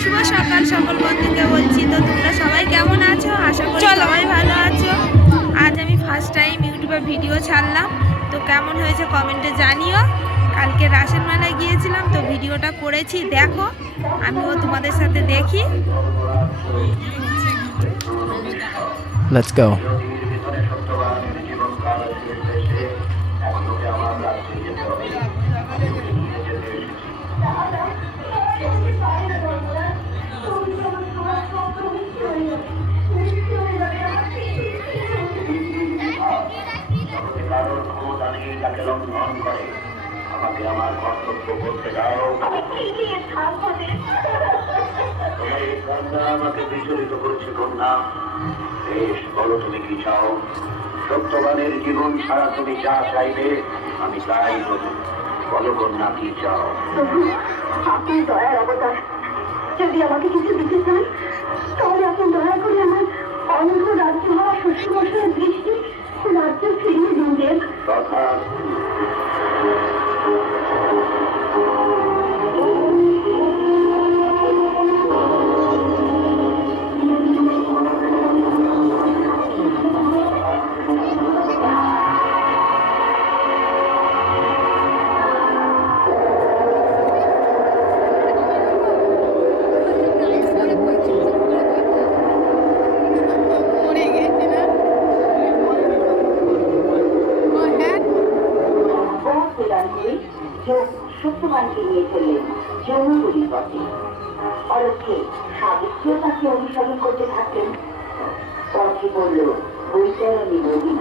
শুভ সকাল সকল বন্ধুকে বলছি। তো তোমরা সবাই কেমন আছো? আশা করি সবাই ভালো আছো। আজ আমি ফার্স্ট টাইম ইউটিউবে ভিডিও ছাড়লাম, তো কেমন হয়েছে কমেন্টে জানিও। কালকে রাসের মেলায় গিয়েছিলাম, তো ভিডিওটা করেছি, দেখো আমিও তোমাদের সাথে দেখি। Let's go. আমাকে আমার কর্তব্য করতে দাও। তোমার এই কান্না আমাকে বিচলিত করেছে কন্যা। বেশ, বলো তুমি কি চাও? সত্যবানের জীবন ছাড়া তুমি যা চাইবে আমি তাই বলব। বলো কন্যা, কি চাও? আপনি দয়ার অবতার, যদি আমাকে কিছু দিতে চান তাহলে আপনি দয়া করে আমার অন্ধ রাজ্য হওয়া শ্বশুরমশাইয়ের দৃষ্টি রাজ্য ফিরিয়ে দিন দেব। কথা সত্যবানকে নিয়ে চললেন যৌনপুরীর পথে। অলক্ষে সাবিত্রীও তাকে অনুসরণ করতে থাকলেন। পথে পড়ল বৈতারণী নদী।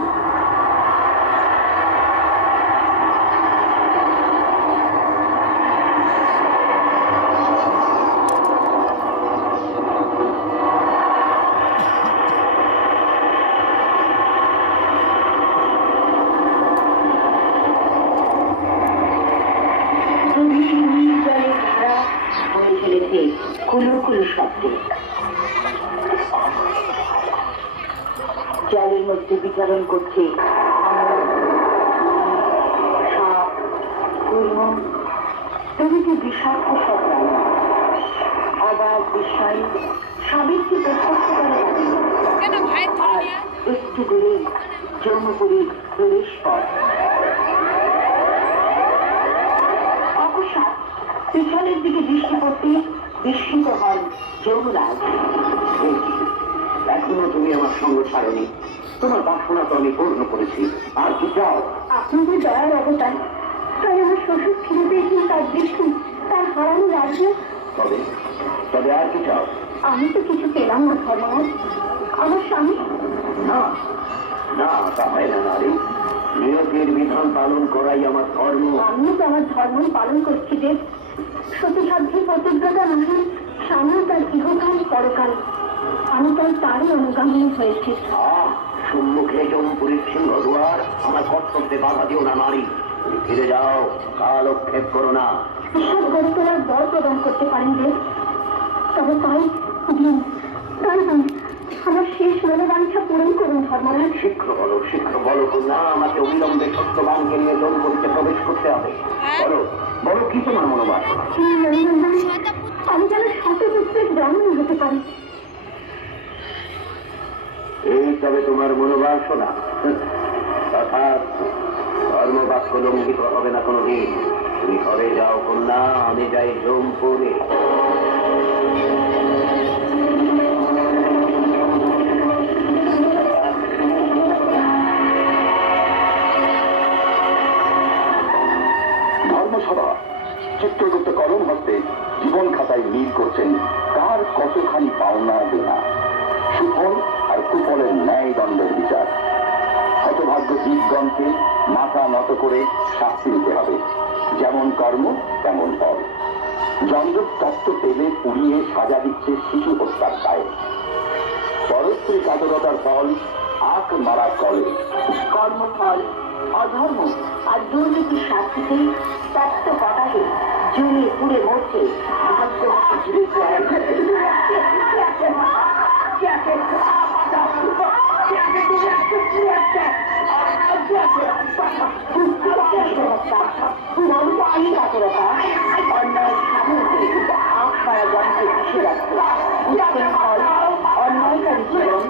জলের মধ্যে বিচরণ করছে সাপ, কুর্ম, প্রভৃতি বিষাক্ত সব প্রাণী। অবাক বিস্ময় সাবিত্রী প্রত্যক্ষ করে আর একটু দূরে যৌনপুরীর প্রবেশ পথ। অকস্মাৎ পিছনের দিকে দৃষ্টি করতে বিস্মিত হন যৌবরাজ। এখনো তুমি আমার সঙ্গ ছাড়নি। তোমার বাসনা তো আমি পূর্ণ করেছি, আর কি চাও? আপনি যে দয়ার অবতার, তাই আমার শ্বশুর ফিরে পেয়েছেন তার দৃষ্টি, তার হারানো রাজ্য। তবে তবে আর কি চাও? আমি তো কিছু পেলাম না ধর্মরাজ। আমার স্বামী না না, তা হয় না নারী। নিয়তির বিধান পালন করাই আমার ধর্ম। আমিও তো আমার ধর্ম পালন করছি যে সতীসাধ্যের প্রতিজ্ঞতা নহে স্বামী তার ইহকাল পরকাল। আমি তারই অনুগামী হয়েছি। সম্মুখে যৌনপুরীর সিংহদুয়ার, আমার কর্তব্যে বাধা দিও না নারী। তুমি ফিরে যাও, কালক্ষেপ করো না। ঈশ্বর গড়ে তোলার বর প্রদান করতে পারেন যে, তবে তাই দিন তাই দিন আমার শেষ মনোবাঞ্ছা পূরণ করুন ধর্মরাজ। শীঘ্র বলো কন্যা, আমাকে অবিলম্বে সত্যবানকে নিয়ে যৌনপুরীতে প্রবেশ করতে হবে। বলো বলো, কি তোমার মনোবাসনা? আমি যেন শতপুত্রের জন্ম হতে পারি। এই তবে তোমার মনোবাসনা? অর্থাৎ ধর্মবাক্য লঙ্ঘিত হবে না কোনোদিন। তুমি ঘরে যাও কন্যা, আমি যাই যৌনপুরে। ধর্মসভা চিত্রগুপ্ত কলম হস্তে জীবন খাতায় মিল করছেন কার কতখানি পাওনা দেনা। সুফল আর কুফলের ন্যায় দণ্ডের বিচার। হতভাগ্য জীবগণকে মাথা নত করে শাস্তি দিতে হবে। যেমন কর্ম তেমন ফল। যমদূত তত্ত্ব তেলে পুড়িয়ে সাজা দিচ্ছে শিশু হত্যার দায়ে। পরস্ত্রী কাতরতার ফল আখ মারা কলে। কর্মফল অধর্ম আর দুর্নীতির শাস্তিতে তত্ত্ব কটাহে জ্বলে পুড়ে মরছে ভাগ্য। অন্যায় স্বামী আখ মারা যন্ত্রে ফল অন্যায়কারী জীবন।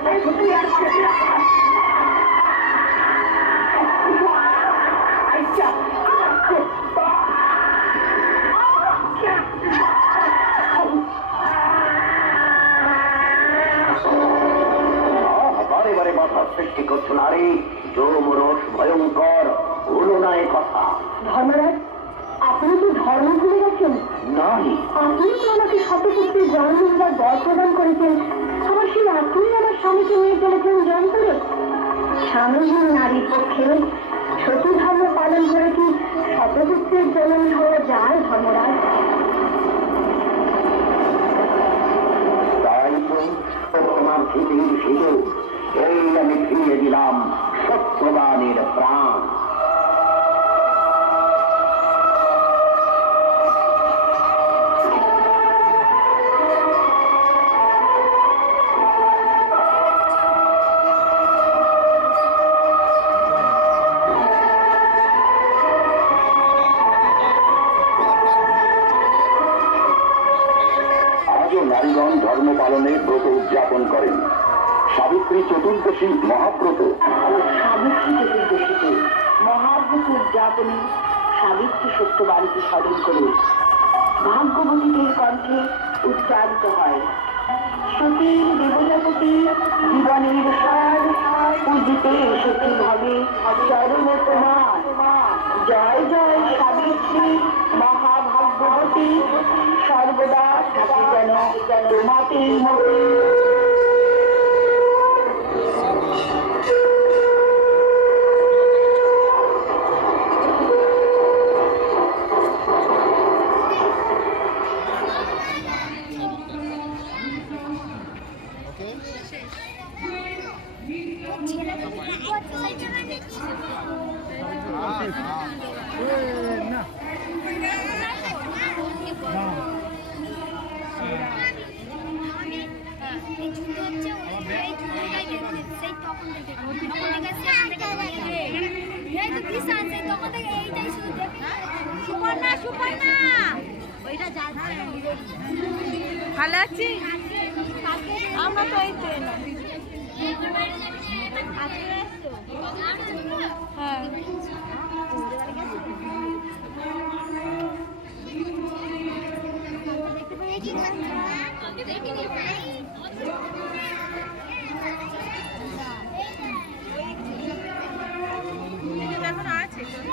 বারে বারে বাধা সৃষ্টি করছো নারী, যৌমরস ভয়ঙ্কর, হলো না এ কথা। ধর্মরাজ, আপনি কি ধর্ম ভুলে গেছেন? নারী আপনি তো আমাকে শতপুত্রী জন্মদার বর প্রদান করেছেন, আবার সেই আপনি আমার স্বামীকে নিয়ে চলেছেন যন্ত্রে। স্বামীহীন নারীর পক্ষে সতী ধর্ম পালন করে কি শতপুত্রের জন্ম হওয়া যায় ধর্মরাজ? তাই তো তোমার ভীতির সুযোগ এই আমি ফিরিয়ে দিলাম সত্যবানের প্রাণ। আজও নারীগণ ধর্ম পালনে ব্রত উদযাপন করেন। সাবিত্রী চতুর্দশী মহাব্রত। সাবিত্রী চতুর্দশীতে মহাব্রত উদযাপনে সাবিত্রী সত্যবানকে স্মরণ করে ভাগ্যবতীদের কণ্ঠে উচ্চারিত হয় সতীর দেবতাপতি জীবনের সার পূজিতে সতী ভাবে চরণ তোমার। জয় জয় সাবিত্রী মহাভাগ্যবতী, সর্বদা থাকে যেন তোমাতেই মতি। ভালো আছি, আমরা তো এই তো এলাম। হ্যাঁ এখন আছে এখানে